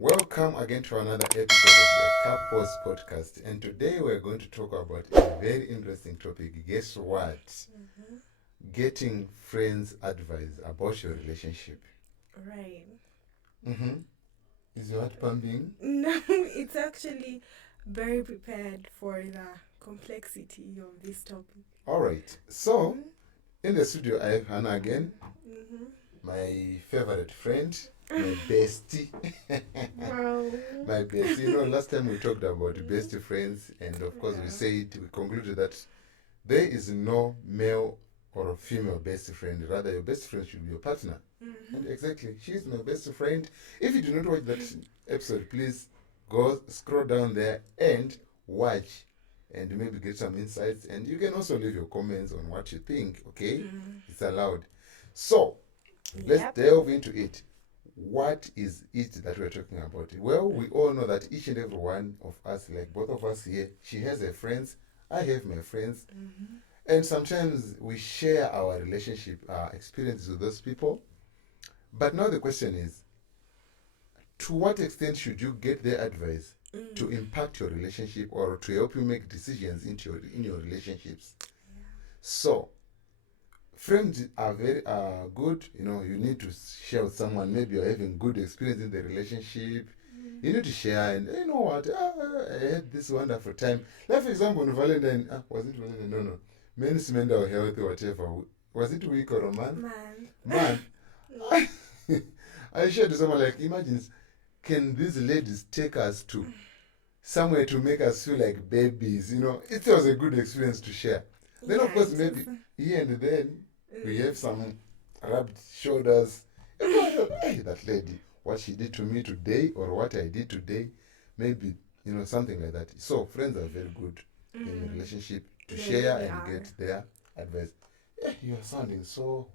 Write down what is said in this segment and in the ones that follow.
Welcome again to another episode of the Couples Podcast. And today we're going to talk about a very interesting topic. Guess what? Getting friends' advice about your relationship. Right. Mm-hmm. Is your heart pumping? No, it's actually very prepared for the complexity of this topic. All right. So, in the studio, I have Hannah again, Mm-hmm. my favorite friend, my bestie. Wow. My bestie. Last time we talked about best friends, and of course, we concluded that there is no male or female best friend. Rather, your best friend should be your partner. Mm-hmm. And exactly, she's my best friend. If you do not watch that episode, please go scroll down there and watch and maybe get some insights. And you can also leave your comments on what you think, okay? It's allowed. So, let's delve into it. What is it that we're talking about? Well, we all know that each and every one of us, like both of us here, she has her friends, I have my friends, and sometimes we share our relationship experiences with those people. But now the question is, to what extent should you get their advice to impact your relationship or to help you make decisions in your relationships? So, friends are very good. You need to share with someone. Maybe you're having good experience in the relationship. You need to share, and you know what? I had this wonderful time. Like, for example, on Valentine, was it Valentine? No. Men's mental health, whatever. Was it week or a month? Man. I shared to someone, like, imagine, can these ladies take us to somewhere to make us feel like babies? It was a good experience to share. Then, of course, maybe here and then we have some rubbed shoulders. Hey, that lady, what she did to me today or what I did today, maybe, something like that. So, friends are very good in a relationship to share and get their advice. Yeah, you are sounding so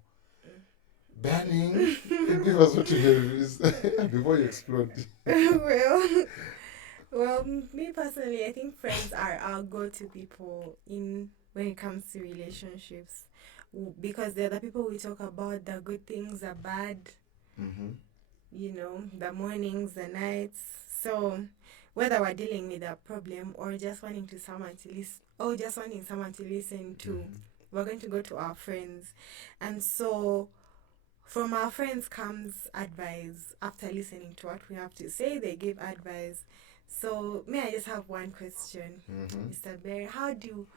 burning. Give us what you have before you explode. well, me personally, I think friends are our go-to people in when it comes to relationships, because they're the people we talk about the good things, the bad, the mornings, the nights. So whether we're dealing with a problem or just wanting to someone to listen or just wanting someone to listen to, we're going to go to our friends. And so from our friends comes advice. After listening to what we have to say, they give advice. So may I just have one question, Mr. Berry? How do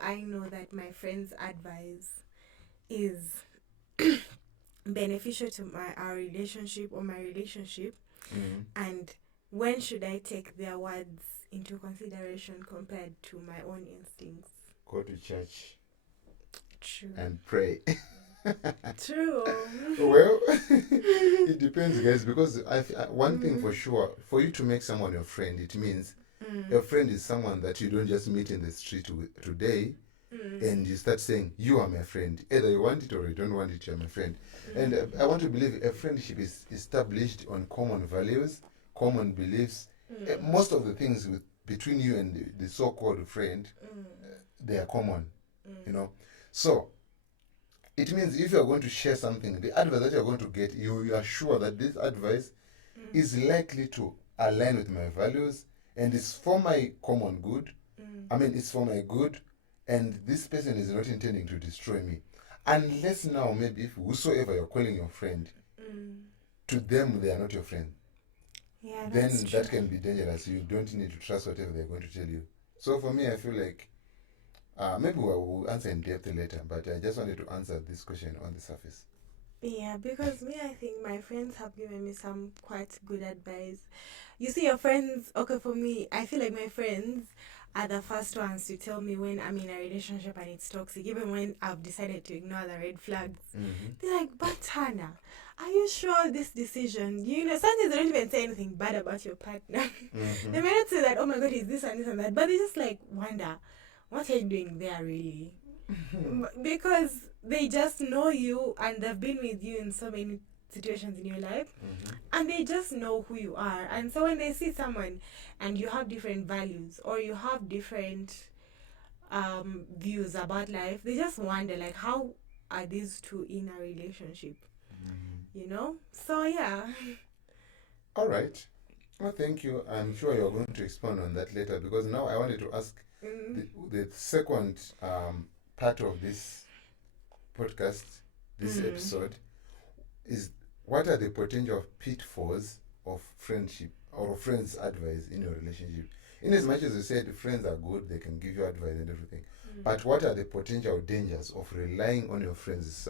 I know that my friend's advice is beneficial to our relationship or my relationship, and when should I take their words into consideration compared to my own instincts? Go to church True. and pray. True. Well, it depends, guys, because one thing for sure, for you to make someone your friend, it means a friend is someone that you don't just meet in the street today and you start saying, you are my friend. Either you want it or you don't want it, you're my friend. And I want to believe a friendship is established on common values, common beliefs. Most of the things between you and the so-called friend, they are common, So, it means if you're going to share something, the advice that you're going to get, you are sure that this advice is likely to align with my values and it's for my common good. I mean, it's for my good, and this person is not intending to destroy me. Unless now, maybe if whosoever you're calling your friend, to them they are not your friend. Yeah, then true. That can be dangerous. You don't need to trust whatever they're going to tell you. So for me, I feel like maybe we will answer in depth later, but I just wanted to answer this question on the surface. Yeah, because me, I think my friends have given me some quite good advice. You see, your friends, okay, for me, I feel like my friends are the first ones to tell me when I'm in a relationship and it's toxic, even when I've decided to ignore the red flags. They're like, but Hannah, are you sure this decision? Sometimes they don't even say anything bad about your partner. They may not say that, oh my God, he's this and this and that, but they just like wonder, what are you doing there really? Because they just know you and they've been with you in so many situations in your life, and they just know who you are. And so when they see someone and you have different values or you have different views about life, they just wonder, like, how are these two in a relationship? So yeah. All right. Oh, thank you. I'm sure you're going to expand on that later because now I wanted to ask Mm, the second part of this podcast, this mm, episode, is what are the potential pitfalls of friendship or friends' advice in your relationship? In as much as you said friends are good, they can give you advice and everything, mm. but what are the potential dangers of relying on your friends'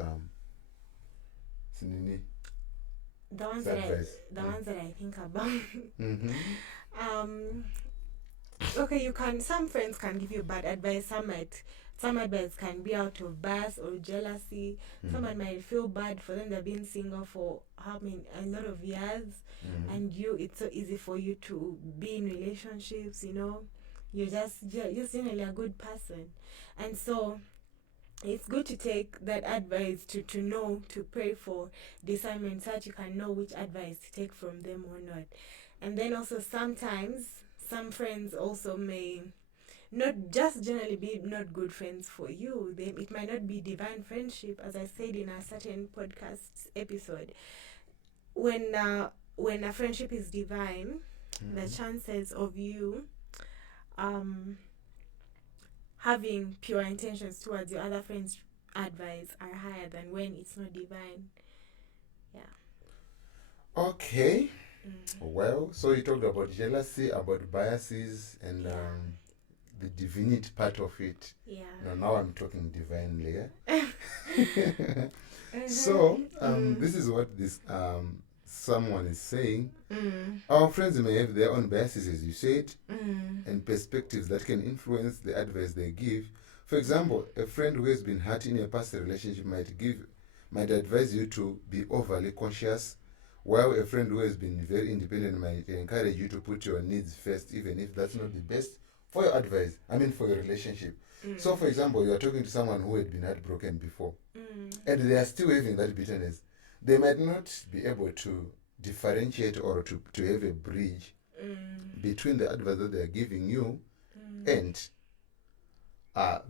sinini, The ones that I, advice? the ones that I think about. Mm-hmm. um, okay, you can. Some friends can give you bad advice. Some advice can be out of bias or jealousy. Someone might feel bad for them. They've been single for how many a lot of years, Mm-hmm. and it's so easy for you to be in relationships. You're just generally a good person, and so it's good to take that advice to know to pray for discernment so that you can know which advice to take from them or not. And then also sometimes some friends also may not just generally be not good friends for you. It might not be divine friendship, as I said in a certain podcast episode. When a friendship is divine, the chances of you um having pure intentions towards your other friends' advice are higher than when it's not divine. Yeah. Okay. Mm. Well, so you talked about jealousy, about biases, and Yeah. the divinity part of it. Yeah. Now I'm talking divinely. So, Mm. this is what this someone is saying. Mm. Our friends may have their own biases, as you said, Mm. and perspectives that can influence the advice they give. For example, a friend who has been hurt in a past relationship might advise you to be overly conscious, while a friend who has been very independent might encourage you to put your needs first, even if that's not the best for your advice. I mean, for your relationship. Mm. So, for example, you are talking to someone who had been heartbroken before, Mm. and they are still having that bitterness. They might not be able to differentiate or to have a bridge Mm. between the advice that they are giving you Mm. and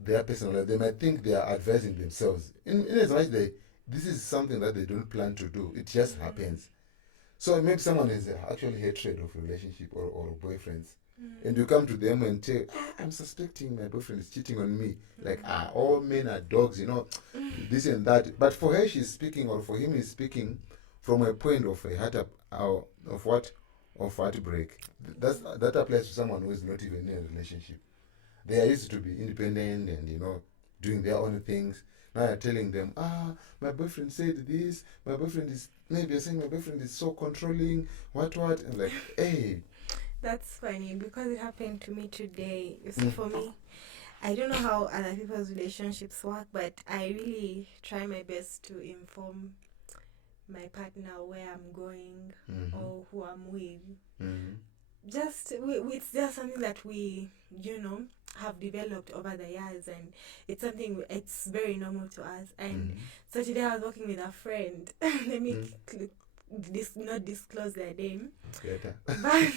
their personal life. They might think they are advising themselves. In as much this is something that they don't plan to do. It just happens. So maybe someone has actually hatred of relationship or boyfriends. And you come to them and say, I'm suspecting my boyfriend is cheating on me. Like, all men are dogs, this and that. But for her, she's speaking, or for him, he's speaking from a point of a of what? Of heartbreak. That applies to someone who is not even in a relationship. They are used to be independent and, doing their own things. Now you're telling them, my boyfriend said this, my boyfriend is, maybe you're saying my boyfriend is so controlling, what, and like, hey. That's funny because it happened to me today. You see, for me, I don't know how other people's relationships work, but I really try my best to inform my partner where I'm going or who I'm with. It's just something that we have developed over the years, and it's very normal to us. And so today I was working with a friend. Let me not disclose their name. But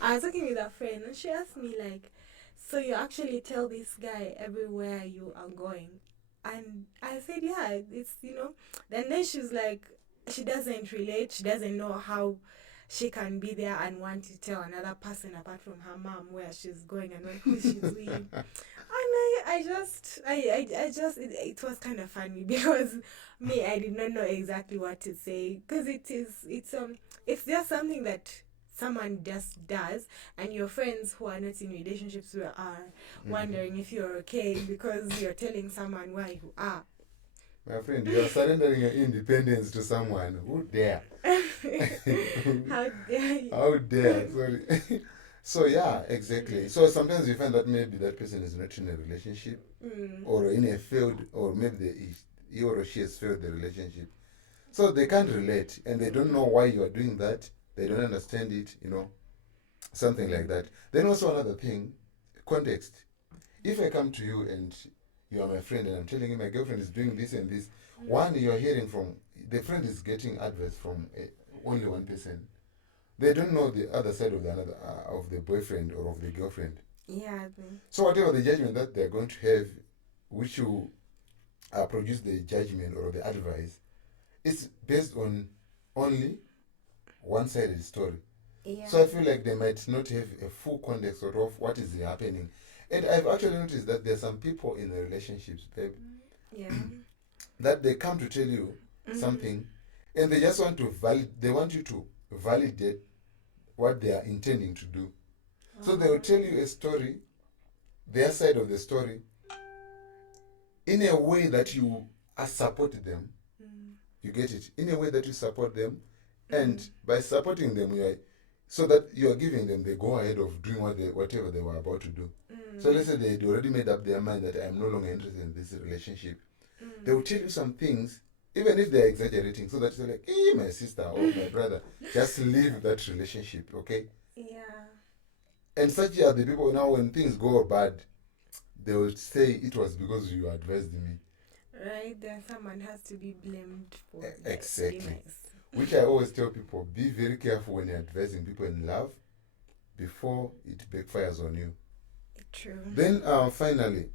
I was talking with a friend and she asked me like, so you actually tell this guy everywhere you are going? And I said, yeah, it's and then she's like, she doesn't relate, she doesn't know how she can be there and want to tell another person apart from her mom where she's going and who she's with. And it was kind of funny because me, I did not know exactly what to say because it's just something that someone just does, and your friends who are not in relationships are wondering if you're okay because you're telling someone where you are. My friend, you are surrendering your independence to someone. Who dare? How dare you? How dare? Sorry. So yeah, exactly. So sometimes you find that maybe that person is not in a relationship or in a failed, or maybe he or she has failed the relationship. So they can't relate and they don't know why you are doing that. They don't understand it, something like that. Then also another thing, context. If I come to you and you are my friend and I'm telling you my girlfriend is doing this and this, one, you're hearing from, the friend is getting advice from only one person. They don't know the other side of of the boyfriend or of the girlfriend. Yeah. So whatever the judgment that they're going to have, which will produce the judgment or the advice, it's based on only one-sided story. Yeah. So I feel like they might not have a full context of what is happening. And I've actually noticed that there are some people in the relationships, babe, Yeah. that they come to tell you something, and they just want to they want you to validate what they are intending to do. So they will tell you a story, their side of the story, in a way that you support them. You get it? In a way that you support them, and by supporting them, you are, so that you are giving them the go ahead of doing whatever they were about to do. So let's say they already made up their mind that I'm no longer interested in this relationship. They will tell you some things, even if they're exaggerating, so that you're like, hey, my sister or my brother, just leave that relationship, okay? Yeah. And such are the people now when things go bad, they will say it was because you advised me. Right, then someone has to be blamed for that. Exactly. Nice. Which I always tell people, be very careful when you're advising people in love before it backfires on you. True. Then finally,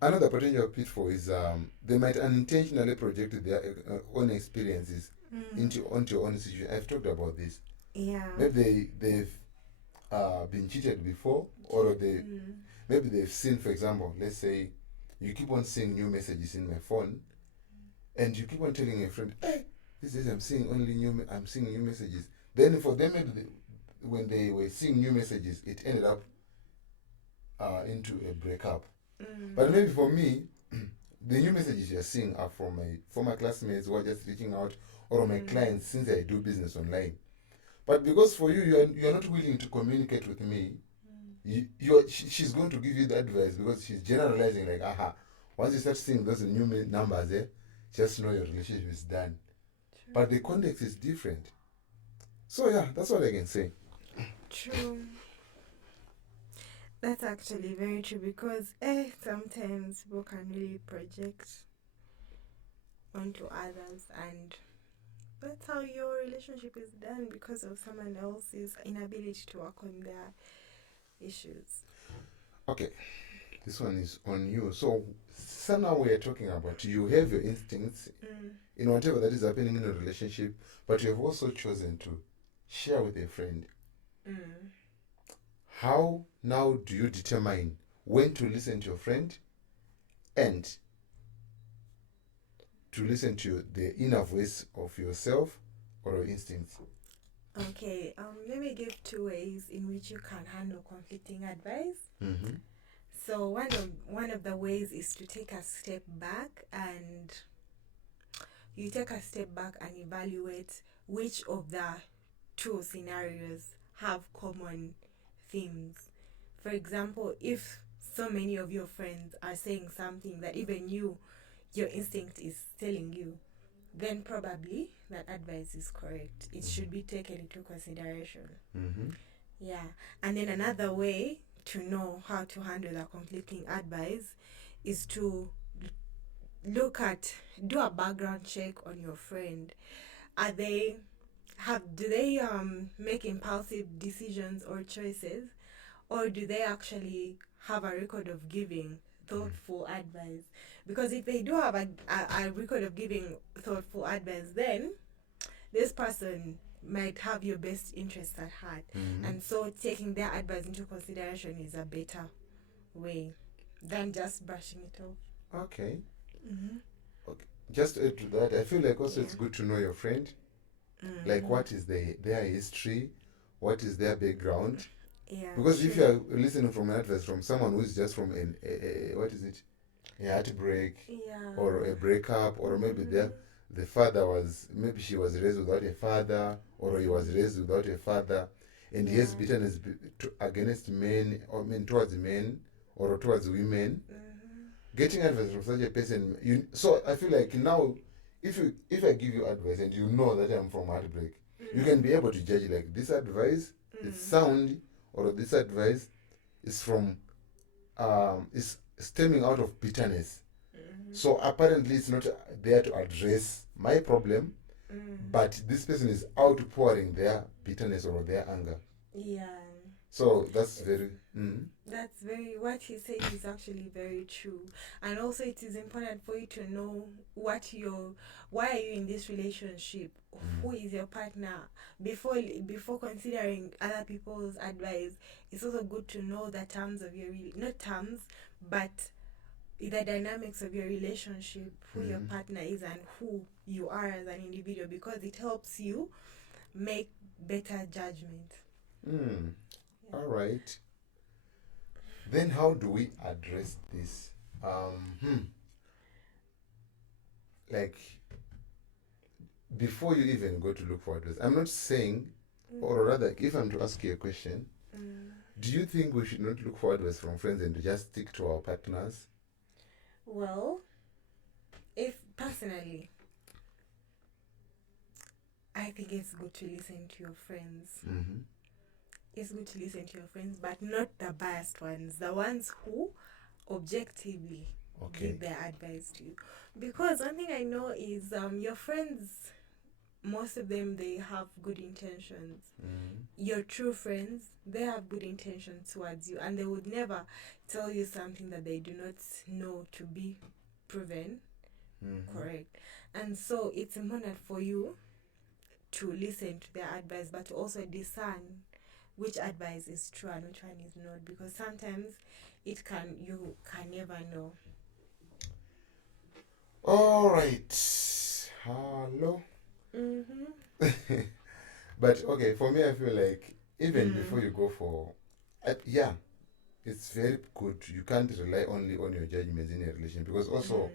another potential pitfall is they might unintentionally project their own experiences onto your own situation. I've talked about this. Yeah. Maybe they've been cheated before, or maybe they've seen, for example, let's say you keep on seeing new messages in my phone, and you keep on telling your friend, hey, this is I'm seeing new messages. Then for them, maybe when they were seeing new messages, it ended up into a breakup. But maybe for me, the new messages you're seeing are from my former classmates who are just reaching out, or my clients, since I do business online. But because for you, you're not willing to communicate with me, she's going to give you the advice because she's generalizing like, aha, once you start seeing those new numbers, just know your relationship is done. True. But the context is different. So yeah, that's what I can say. True. That's actually very true because sometimes people can really project onto others, and that's how your relationship is done because of someone else's inability to work on their issues. Okay, this one is on you. So now we are talking about you have your instincts in whatever that is happening in a relationship, but you have also chosen to share with a friend. How now do you determine when to listen to your friend and to listen to the inner voice of yourself or your instincts? Okay, let me give 2 ways in which you can handle conflicting advice. So one of the ways is to take a step back, and you take a step back and evaluate which of the 2 scenarios have common themes. For example, if so many of your friends are saying something that even your instinct is telling you, then probably that advice is correct. It should be taken into consideration. Yeah. And then another way to know how to handle the conflicting advice is to do a background check on your friend. Do they make impulsive decisions or choices, or do they actually have a record of giving thoughtful advice? Because if they do have a record of giving thoughtful advice, then this person might have your best interests at heart. And so taking their advice into consideration is a better way than just brushing it off. Okay. Okay. Just to add to that, I feel like also it's good to know your friend. Like what is their history, what is their background. Yeah. Because if you are listening from an advice from someone who is just from a heartbreak, or a breakup, or maybe the father was, maybe she was raised without a father, or he was raised without a father, and he has bitterness against men, or men towards men, or towards women. Getting advice from such a person, so I feel like now, if I give you advice and you know that I'm from heartbreak, you can be able to judge like this advice is sound, or this advice is from is stemming out of bitterness. So apparently it's not there to address my problem, but this person is outpouring their bitterness or their anger. Yeah. So that's very. That's very, what he said is actually very true. And also it is important for you to know why are you in this relationship? Who is your partner? Before considering other people's advice, it's also good to know the terms of your not terms, but the dynamics of your relationship, who your partner is and who you are as an individual, because it helps you make better judgment. All right. Then how do we address this? Like, before you even go to look for advice, I'm not saying, or rather, if I'm to ask you a question, do you think we should not look for advice from friends and just stick to our partners? Well, if personally, I think it's good to listen to your friends. It's good to listen to your friends, but not the biased ones, the ones who objectively give their advice to you. Because one thing I know is your friends, most of them, they have good intentions. Your true friends, they have good intentions towards you, and they would never tell you something that they do not know to be proven correct. And so it's important for you to listen to their advice, but to also discern which advice is true and which one is not, because sometimes you can never know. All right. Hello. But okay, for me, I feel like even before you go for, yeah, it's very good. You can't rely only on your judgments in a relationship, because also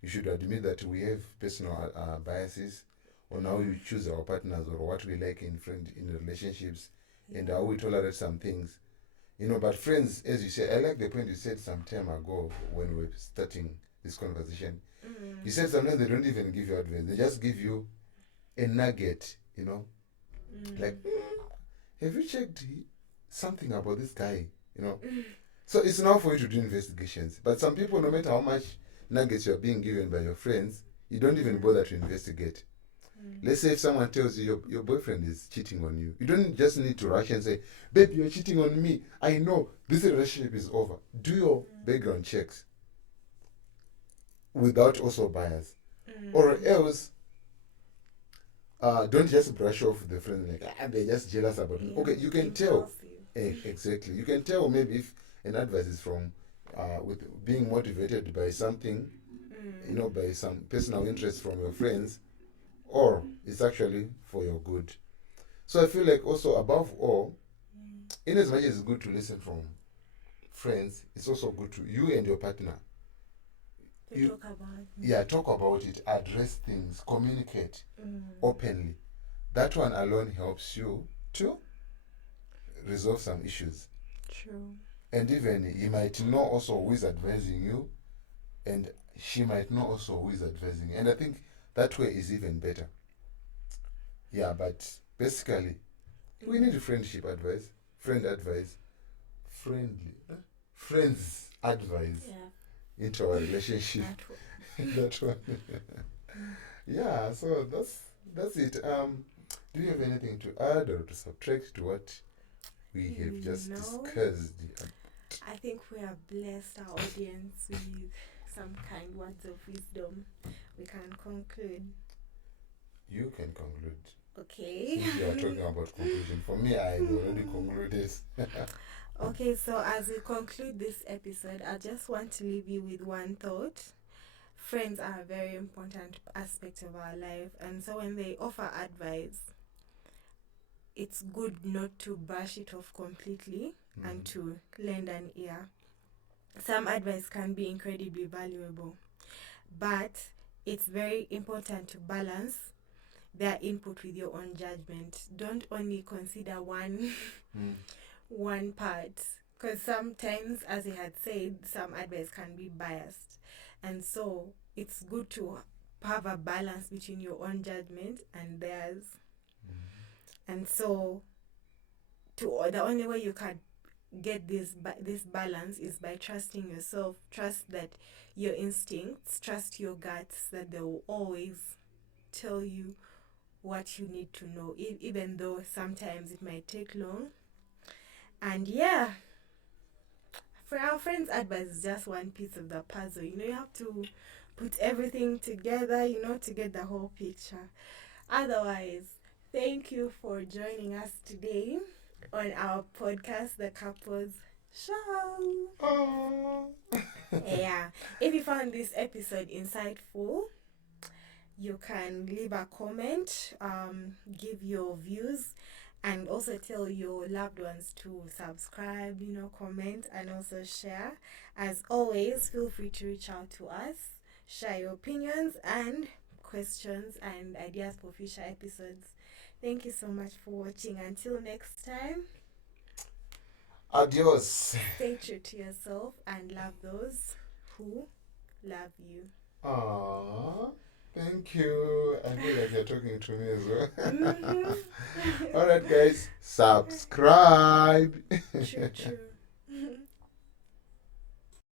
you should admit that we have personal biases on how we choose our partners or what we like in relationships, and how we tolerate some things. But friends, as you said, I like the point you said some time ago when we were starting this conversation. You said sometimes they don't even give you advice; they just give you a nugget. Like, have you checked something about this guy? So it's now for you to do investigations. But some people, no matter how much nuggets you're being given by your friends, you don't even bother to investigate. Let's say if someone tells you your boyfriend is cheating on you, you don't just need to rush and say, babe, you're cheating on me. I know this relationship is over. Do your background checks without also bias. Or else, don't just brush off the friends like, they're just jealous about me. Okay, you can tell. Exactly. You can tell maybe if an advice is from with being motivated by something, by some personal interest from your friends, or it's actually for your good. So I feel like also above all, in as much as it's good to listen from friends, it's also good to you and your partner. Talk about it, address things, communicate openly. That one alone helps you to resolve some issues. True. And even he might know also who is advising you, and she might know also who is advising you. And I think that way is even better. Yeah, but basically, we need friendship advice, friend advice, friends advice into our relationship. That one. Yeah, so that's it. Do you have anything to add or to subtract to what we have just discussed? I think we have blessed our audience with some kind words of wisdom. We can conclude. You can conclude. Okay. Since you are talking about conclusion. For me, I already concluded. Okay, so as we conclude this episode, I just want to leave you with one thought. Friends are a very important aspect of our life, and so when they offer advice, it's good not to brush it off completely and to lend an ear. Some advice can be incredibly valuable, but it's very important to balance their input with your own judgment. Don't only consider one part, because sometimes, as I had said, some advice can be biased, and so it's good to have a balance between your own judgment and theirs. And so the only way you can get this balance is by trusting yourself. Trust that your instincts, trust your guts, that they will always tell you what you need to know, even though sometimes it might take long. And yeah, for our friends' advice is just one piece of the puzzle. You have to put everything together, to get the whole picture. Otherwise, thank you for joining us today on our podcast, The Couples Show. Oh. Yeah. If you found this episode insightful, you can leave a comment, give your views, and also tell your loved ones to subscribe, comment, and also share. As always, feel free to reach out to us, share your opinions and questions and ideas for future episodes. Thank you so much for watching. Until next time, Adios. stay true to yourself and love those who love you. Aww. Thank you. I feel like you're talking to me as well. Mm-hmm. Alright, guys, subscribe. True.